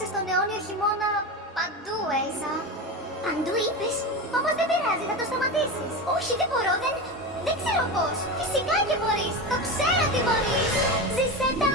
είσαι στον αιώνιο χειμώνα παντού, Έλσα. Παντού είπες? Όμως δεν πειράζει, θα το σταματήσεις. Όχι, δεν μπορώ, δεν ξέρω πώς. Φυσικά και μπορείς, το ξέρω ότι μπορείς. Ζήσε τα